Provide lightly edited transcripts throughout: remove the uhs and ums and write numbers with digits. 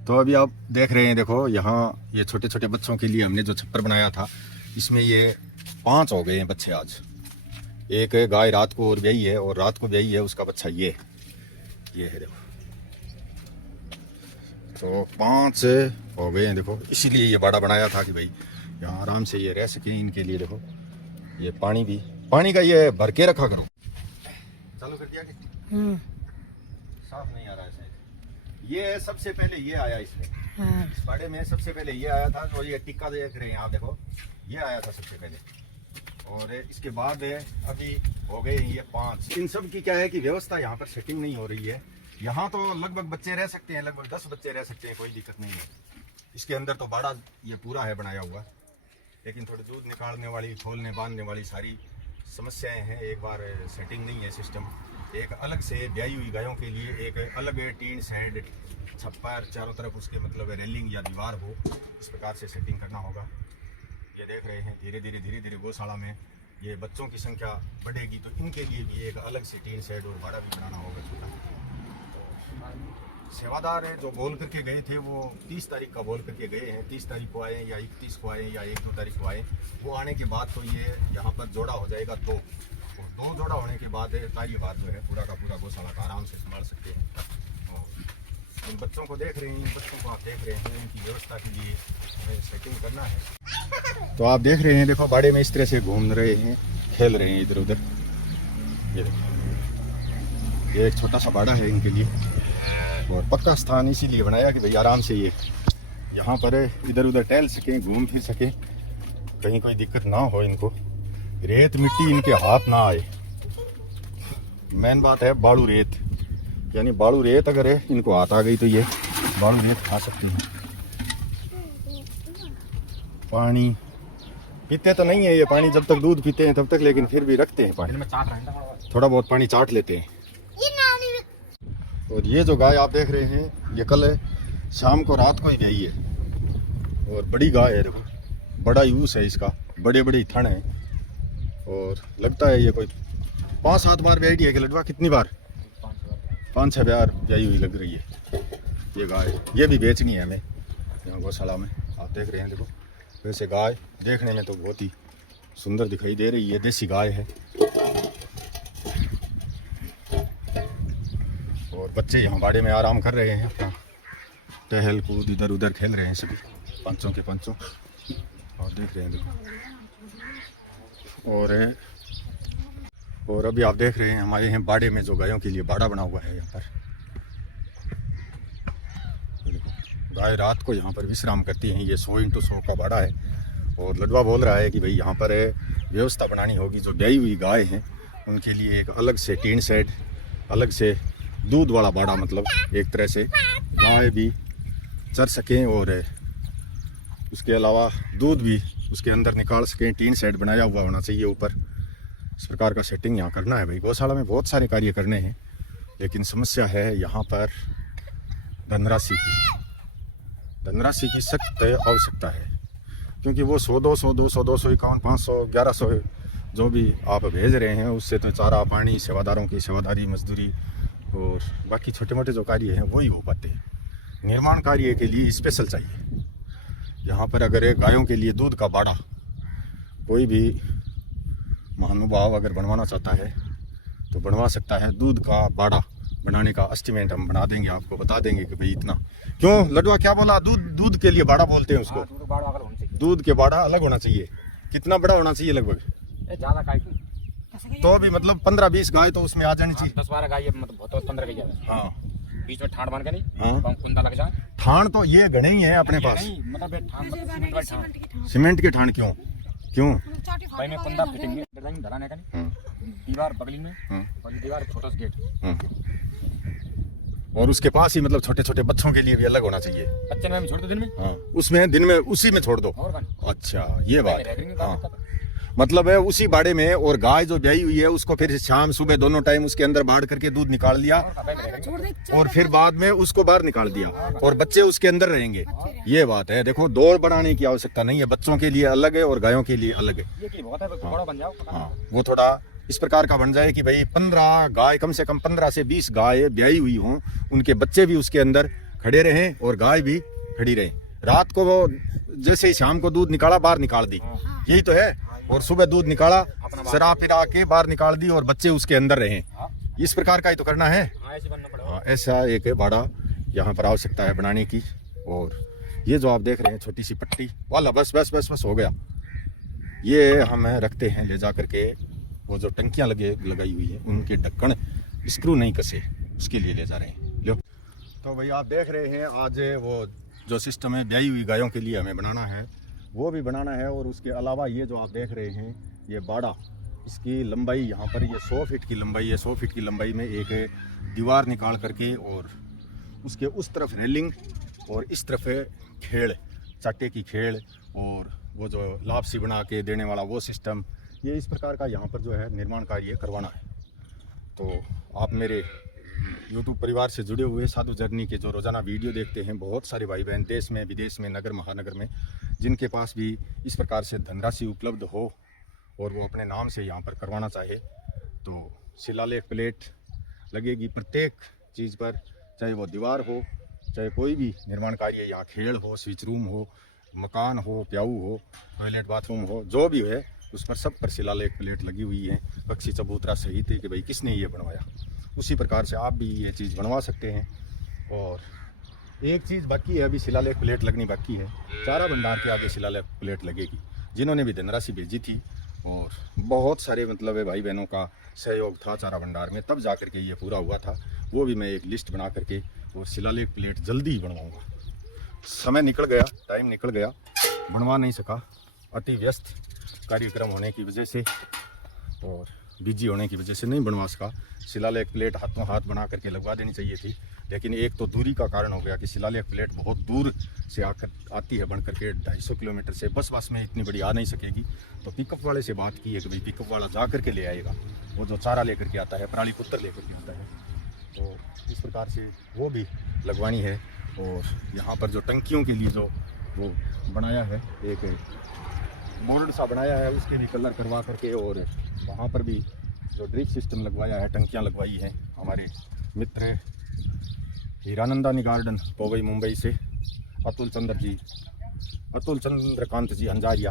तो अभी आप देख रहे हैं, देखो यहाँ ये छोटे छोटे बच्चों के लिए हमने जो छप्पर बनाया था, इसमें ये 5 हो गए हैं बच्चे आज। एक गाय रात को और ब्याई है, और रात को ब्याई है उसका बच्चा ये है देखो। तो 5 हो गए हैं देखो, इसीलिए ये बाड़ा बनाया था कि भाई यहाँ आराम से ये रह सके। इनके लिए देखो ये पानी का ये भर के रखा करो। चालू कर दिया कि साफ नहीं आ रहा है शायद। ये सबसे पहले ये आया इसमें, इस बाड़े में सबसे पहले ये आया था। जो ये टिक्का देख रहे हैं आप, देखो ये आया था सबसे पहले, और इसके बाद अभी हो गए ये 5। इन सब की क्या है कि व्यवस्था यहाँ पर सेटिंग नहीं हो रही है। यहाँ तो लगभग बच्चे रह सकते हैं, लगभग 10 बच्चे रह सकते हैं, कोई दिक्कत नहीं है। इसके अंदर तो बाड़ा ये पूरा है बनाया हुआ, लेकिन थोड़ी दूध निकालने वाली, खोलने बांधने वाली सारी समस्याएं हैं। एक बार सेटिंग नहीं है सिस्टम। एक अलग से ब्याई हुई गायों के लिए एक अलग टीन शेड, छप्पर, चारों तरफ उसके मतलब रेलिंग या दीवार हो, इस प्रकार से सेटिंग करना होगा। ये देख रहे हैं धीरे धीरे गौशाला में ये बच्चों की संख्या बढ़ेगी, तो इनके लिए भी एक अलग से टीन शेड और बाड़ा भी बनाना होगा छोटा। सेवादार है जो बोल करके गए थे, वो 30 तारीख का बोल करके गए हैं। 30 तारीख को आए या 31 को आए या 1-2 तारीख को आए। वो आने के बाद तो ये यहाँ पर जोड़ा हो जाएगा 2, और 2 जोड़ा होने के बाद कार्यभार जो है पूरा का पूरा गौशाला का आराम से संभाल सकते हैं। और इन बच्चों को देख रहे हैं, इन बच्चों को आप देख रहे हैं, इनकी व्यवस्था के लिए हमें सेटिंग करना है। तो आप देख रहे हैं, देखो बाड़े में इस तरह से घूम रहे हैं, खेल रहे हैं इधर उधर। ये देखो ये एक छोटा सा बाड़ा है इनके लिए, और पक्का स्थान इसीलिए बनाया कि भाई आराम से ये यहाँ पर इधर उधर टहल सकें, घूम फिर सकें, कहीं कोई दिक्कत ना हो इनको, रेत मिट्टी इनके हाथ ना आए। मेन बात है बालू रेत, यानी बालू रेत अगर इनको हाथ आ गई तो ये बालू रेत खा सकती हैं। पानी पीते तो नहीं है ये पानी, जब तक दूध पीते हैं तब तक, लेकिन फिर भी रखते हैं पानी, थोड़ा बहुत पानी चाट लेते हैं। और ये जो गाय आप देख रहे हैं, ये कल शाम को रात को ही ब्याई है, और बड़ी गाय है देखो, बड़ा यूस है इसका, बड़े बड़े थन है, और लगता है ये कोई 5-7 बार ब्याई है कि लडवा, कितनी बार 5-6 बार ब्याई हुई लग रही है ये गाय। ये भी बेचनी है हमें यहाँ गौशाला में। आप देख रहे हैं देखो, वैसे गाय देखने में तो बहुत ही सुंदर दिखाई दे रही है, देसी गाय है। और बच्चे यहाँ बाड़े में आराम कर रहे हैं, अपना टहल कूद इधर उधर खेल रहे हैं सभी, 5 के 5। और देख रहे हैं देखो, और अभी आप देख रहे हैं हमारे यहाँ बाड़े में जो गायों के लिए बाड़ा बना हुआ है यहाँ पर। देखो गाय रात को यहाँ पर विश्राम करती हैं। ये 100x100 का बाड़ा है, और लडवा बोल रहा है कि भाई यहाँ पर व्यवस्था बनानी होगी, जो ब्याई हुई गाय हैं उनके लिए एक अलग से टीन शेड, अलग से दूध वाला बाड़ा, मतलब एक तरह से गाय भी चर सकें और उसके अलावा दूध भी उसके अंदर निकाल सकें। टीन शेड बनाया हुआ होना चाहिए ऊपर, इस प्रकार का सेटिंग यहाँ करना है भाई। गौशाला में बहुत सारे कार्य करने हैं, लेकिन समस्या है यहाँ पर धनराशि की सख्त आवश्यकता है, क्योंकि वो 100-200, 200, 251, 500, 1100 जो भी आप भेज रहे हैं, उससे तो चारा पानी, सेवादारों की सेवादारी, मजदूरी और बाकी छोटे मोटे जो कार्य हैं वही हो पाते हैं। निर्माण कार्य के लिए स्पेशल चाहिए। यहाँ पर अगर एक गायों के लिए दूध का बाड़ा कोई भी महानुभाव अगर बनवाना चाहता है तो बनवा सकता है। दूध का बाड़ा बनाने का एस्टिमेट हम बना देंगे, आपको बता देंगे कि भाई इतना। क्यों लडवा क्या बोला? दूध के लिए बाड़ा बोलते हैं उसको। दूध के बाड़ा अलग होना चाहिए। कितना बड़ा होना चाहिए? लगभग ज्यादा तो भी मतलब 15-20 गाय तो उसमें आ जानी चाहिए। 10-12 गाय मतलब 15 गाय। हाँ, बीच में ठाण बन के नहीं, हाँ कुंदा लग जाए। ठाण तो ये घने ही है अपने पास। मतलब सीमेंट के ठाण क्यों भाई में कुंदा फिटिंग ढलाने का नहीं, दीवार बगली में, दीवार छोटा सा गेट, और उसके पास ही मतलब छोटे छोटे बच्चों के लिए भी अलग होना चाहिए। बच्चे में छोड़ दो दिन में। हाँ, उसमें दिन में उसी में छोड़ दो। अच्छा ये बात है। हाँ, मतलब है उसी बाड़े में। और गाय जो ब्याई हुई है उसको फिर शाम सुबह दोनों टाइम उसके अंदर बाढ़ करके दूध निकाल लिया, और फिर बाद में उसको बाहर निकाल दिया, और बच्चे उसके अंदर रहेंगे। ये बात है। देखो दौड़ बढ़ाने की आवश्यकता नहीं है, बच्चों के लिए अलग है और गायों के लिए अलग है। हाँ, वो थोड़ा इस प्रकार का बन जाए कि भाई 15 गाय, कम से कम 15 से 20 गाय ब्याई हुई हों, उनके बच्चे भी उसके अंदर खड़े रहें और गाय भी खड़ी रहे। रात को वो जैसे ही शाम को दूध निकाला बाहर निकाल दी, यही तो है। और सुबह दूध निकाला सरा पिरा के बाहर निकाल दी और बच्चे उसके अंदर रहे। इस प्रकार का ही तो करना है। ऐसा एक बाड़ा यहाँ पर आवश्यकता है बनाने की। और ये जो आप देख रहे हैं छोटी सी पट्टी वाला, बस बस बस बस हो गया। ये हम रखते हैं ले जा करके, वो जो टंकियाँ लगाई हुई है उनके ढक्कन स्क्रू नहीं कसे, उसके लिए ले जा रहे हैं। लो तो भाई आप देख रहे हैं आज वो जो सिस्टम है ब्याई हुई गायों के लिए हमें बनाना है, वो भी बनाना है। और उसके अलावा ये जो आप देख रहे हैं ये बाड़ा, इसकी लंबाई यहाँ पर ये 100 फीट की लंबाई है। 100 फीट की लंबाई में एक दीवार निकाल करके और उसके उस तरफ रेलिंग और इस तरफ है खेड़, चाटे की खेड़ और वो जो लापसी बना के देने वाला वो सिस्टम, ये इस प्रकार का यहाँ पर जो है निर्माण कार्य करवाना है। तो आप मेरे यूट्यूब परिवार से जुड़े हुए साधु जर्नी के जो रोज़ाना वीडियो देखते हैं, बहुत सारे भाई बहन देश में विदेश में नगर महानगर में, जिनके पास भी इस प्रकार से धनराशि उपलब्ध हो और वो अपने नाम से यहाँ पर करवाना चाहे तो शिलालेख प्लेट लगेगी प्रत्येक चीज़ पर, चाहे वो दीवार हो, चाहे कोई भी निर्माण कार्य, यहाँ खेड़ हो, स्विच रूम हो, मकान हो, प्याऊ हो, टॉयलेट बाथरूम हो, जो भी है उस पर सब पर शिलालेख प्लेट लगी हुई है पक्षी चबूतरा सहित कि भाई किसने ये बनवाया। उसी प्रकार से आप भी ये चीज़ बनवा सकते हैं। और एक चीज़ बाकी है, अभी शिलालेख प्लेट लगनी बाकी है। चारा भंडार के आगे शिलालेख प्लेट लगेगी। जिन्होंने भी धनराशि भेजी थी और बहुत सारे मतलब है भाई बहनों का सहयोग था चारा भंडार में, तब जा करके ये पूरा हुआ था। वो भी मैं एक लिस्ट बना करके और शिलालेख प्लेट जल्दी ही बनवाऊँगा। समय निकल गया, टाइम निकल गया, बनवा नहीं सका, अति व्यस्त कार्यक्रम होने की वजह से और बिजी होने की वजह से नहीं बनवा सका। शिलालेख प्लेट हाथों हाथ बना करके लगवा देनी चाहिए थी, लेकिन एक तो दूरी का कारण हो गया कि शिलालेख प्लेट बहुत दूर से आकर आती है बन करके 250 किलोमीटर से। बस में इतनी बड़ी आ नहीं सकेगी। तो पिकअप वाले से बात की है कि भाई पिकअप वाला जा करके ले आएगा, वो जो चारा लेकर के आता है, पराली पुत्र लेकर के आता है। तो इस प्रकार से वो भी लगवानी है। और यहाँ पर जो टंकियों के लिए जो वो बनाया है, एक मोल्ड सा बनाया है, उसके भी कलर करवा करके और वहाँ पर भी जो ड्रिप सिस्टम लगवाया है, टंकियाँ लगवाई हैं हमारे मित्र हीरानंदानी गार्डन पोवई मुंबई से अतुल चंद्रकांत जी हंजारिया,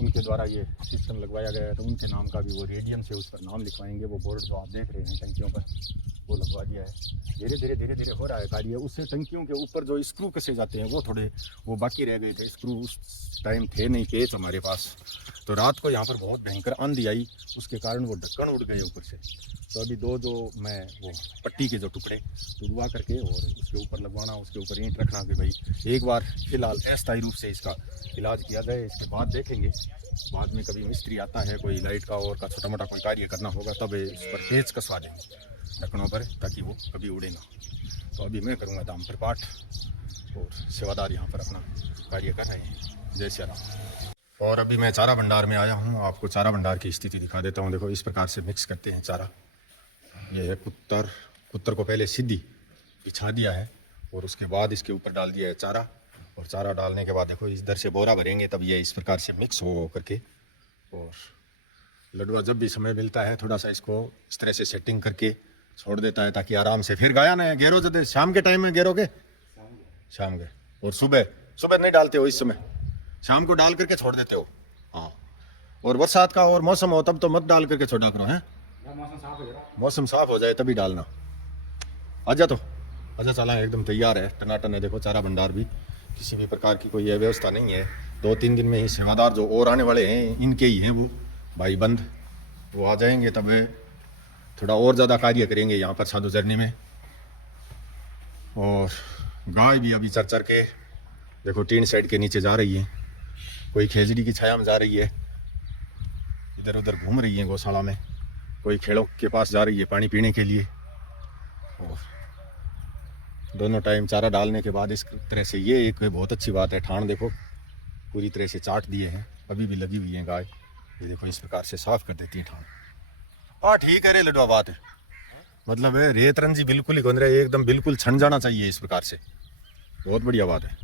उनके द्वारा ये सिस्टम लगवाया गया है। तो उनके नाम का भी वो रेडियम से उस पर नाम लिखवाएंगे। वो बोर्ड जो आप देख रहे हैं टंकियों पर, वो लगवा दिया है। धीरे धीरे हो रहा है कार्य। उससे टंकियों के ऊपर जो स्क्रू कसे जाते हैं वो थोड़े वो बाकी रह गए थे। स्क्रू उस टाइम थे नहीं पेच हमारे पास। तो रात को यहाँ पर बहुत भयंकर आंधी आई, उसके कारण वो ढक्कन उड़ गए ऊपर से। तो अभी दो जो मैं वो पट्टी के जो टुकड़े तुड़वा करके और उसके ऊपर लगवाना, उसके ऊपर ईंट रखना कि भाई एक बार फिलहाल अस्थायी रूप से इसका इलाज किया जाए। इसके बाद देखेंगे, बाद में कभी मिस्त्री आता है, कोई लाइट का और का छोटा मोटा कोई कार्य करना होगा, तब इस पर पेच कसवा देंगे ढक्कनों पर, ताकि वो कभी उड़े ना। तो अभी मैं करूँगा दाम पर पाठ और सेवादार यहाँ पर अपना कार्य कर रहे हैं। जय श्री राम। और अभी मैं चारा भंडार में आया हूँ, आपको चारा भंडार की स्थिति दिखा देता हूँ। देखो इस प्रकार से मिक्स करते हैं चारा। ये है कुत्तर को पहले सीधी बिछा दिया है और उसके बाद इसके ऊपर डाल दिया है चारा। और चारा डालने के बाद देखो इधर से बोरा भरेंगे, तब ये इस प्रकार से मिक्स हो करके। और लडुआ जब भी समय मिलता है थोड़ा सा इसको इस तरह से सेटिंग करके छोड़ देता है, ताकि आराम से फिर गाया ना गेरो जब शाम के टाइम में गेरोगे, शाम के। और सुबह नहीं डालते हो, इस समय शाम को डाल करके छोड़ देते हो। हाँ, और बरसात का और मौसम हो तब तो मत डाल करके छोड़ा करो। हैं मौसम साफ हो जाए तभी डालना। आजा चला एकदम तैयार है, टनाटन है। देखो चारा भंडार भी किसी भी प्रकार की कोई व्यवस्था नहीं है। 2-3 दिन में ही सेवादार जो और आने वाले हैं, इनके ही हैं वो भाई बंद, वो आ जाएंगे, तब थोड़ा और ज़्यादा कार्य करेंगे यहाँ पर साधु जर्नी में। और गाय भी अभी चर के देखो टीन शेड के नीचे जा रही है, कोई खेजड़ी की छाया में जा रही है, इधर उधर घूम रही है गौशाला में, कोई खेड़ों के पास जा रही है पानी पीने के लिए। और दोनों टाइम चारा डालने के बाद इस तरह से ये एक बहुत अच्छी बात है, ठाण देखो पूरी तरह से चाट दिए हैं, अभी भी लगी हुई है गाय। ये देखो इस प्रकार से साफ कर देती है ठाण। हाँ ठीक है रे लडवा, बात है मतलब है रेत रंजी बिल्कुल ही गंद रहे, एकदम बिल्कुल छन जाना चाहिए इस प्रकार से। बहुत बढ़िया बात है।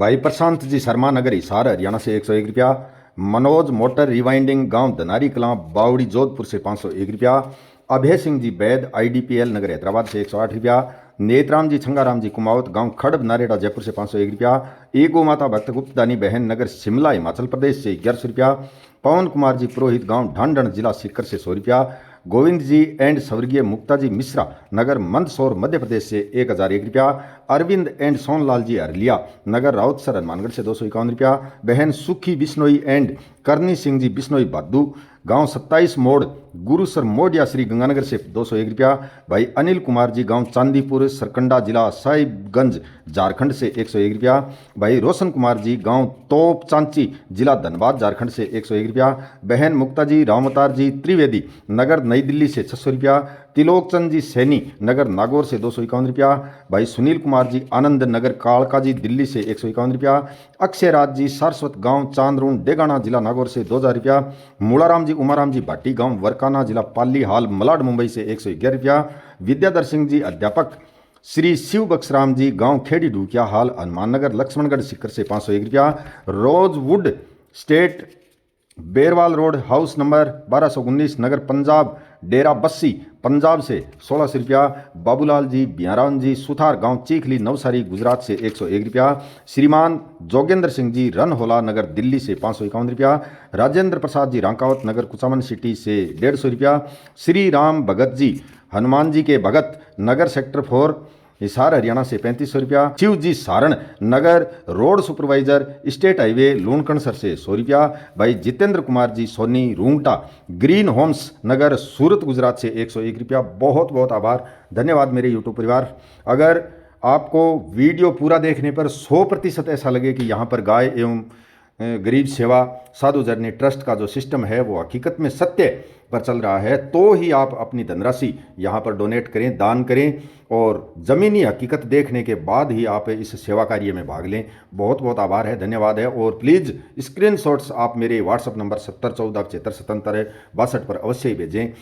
भाई प्रशांत जी शर्मा नगर हिसार हरियाणा से 101 रुपया। मनोज मोटर रिवाइंडिंग गांव धनारी कलां बावड़ी जोधपुर से 501 रुपया। अभय सिंह जी बैद IDPL नगर हैदराबाद से 108 रुपया। नेतराम जी छंगाराम जी कुमावत गांव खड़ब नारेड़ा जयपुर से 501 रुपया। गो माता भक्त गुप्तदानी बहन नगर शिमला हिमाचल प्रदेश से 1100 रुपया। पवन कुमार जी पुरोहित गांव ढांडन जिला सीकर से 100 रुपया। गोविंद जी एंड स्वर्गीय मुक्ता जी मिश्रा नगर मंदसौर मध्य प्रदेश से 1001 रुपया। अरविंद एंड सोनलाल जी अरलिया नगर राउतसर हनुमानगढ़ से 251 रुपया। बहन सुखी बिश्नोई एंड करनी सिंह जी बिश्नोई बादू गांव 27 मोड़ गुरुसर मोडिया श्री गंगानगर से 201 रुपया। भाई अनिल कुमार जी गांव चांदीपुर सरकंडा जिला साहिबगंज झारखंड से 101 रुपया। भाई रोशन कुमार जी गांव तोप चांची जिला धनबाद झारखंड से 101 रुपया। बहन मुक्ता जी रामवतार जी त्रिवेदी नगर नई दिल्ली से 600 रुपया। तिलोक चंद जी सैनी नगर नागौर से 251 रुपया। भाई सुनील कुमार जी आनंद नगर कालका जी दिल्ली से 151 रुपया। अक्षय राज जी सारस्वत गांव चांदरून डेगाना जिला नागौर से 2000 रुपया। मूलाराम जी उमाराम जी भाटी गांव वरकाना जिला पाली हाल मलाड मुंबई से 111 रुपया। विद्याधर सिंह जी अध्यापक श्री शिव बक्सराम जी गांव खेड़ी ढूकिया हाल हनुमाननगर लक्ष्मणगढ़ सीकर से 501 रुपया। Rosewood state Berwal road house number 1219 नगर पंजाब डेरा बस्सी पंजाब से 1600 रुपया। बाबूलाल जी बियाराम जी सुथार गांव चीखली नवसारी गुजरात से 101 रुपया। श्रीमान जोगेंद्र सिंह जी रनहोला नगर दिल्ली से 551 रुपया। राजेंद्र प्रसाद जी रांकावत नगर कुचामन सिटी से 150 रुपया। श्री राम भगत जी हनुमान जी के भगत नगर सेक्टर 4 हिसार हरियाणा से 3500 रुपया। शिव जी सारण नगर रोड सुपरवाइजर स्टेट हाईवे लूणकणसर से 100 रुपया। भाई जितेंद्र कुमार जी सोनी रूंगटा ग्रीन होम्स नगर सूरत गुजरात से 101 रुपया। बहुत बहुत आभार, धन्यवाद मेरे यूट्यूब परिवार। अगर आपको वीडियो पूरा देखने पर 100% ऐसा लगे कि यहाँ पर गाय एवं गरीब सेवा साधु जर्नी ट्रस्ट का जो सिस्टम है वो हकीकत में सत्य पर चल रहा है, तो ही आप अपनी धनराशि यहाँ पर डोनेट करें, दान करें और ज़मीनी हकीकत देखने के बाद ही आप इस सेवा कार्य में भाग लें। बहुत बहुत आभार है, धन्यवाद है। और प्लीज़ स्क्रीनशॉट्स आप मेरे व्हाट्सअप नंबर 7014757762 पर अवश्य ही भेजें।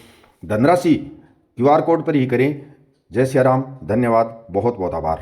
धनराशि QR कोड पर ही करें। जय सिया राम, धन्यवाद, बहुत बहुत आभार।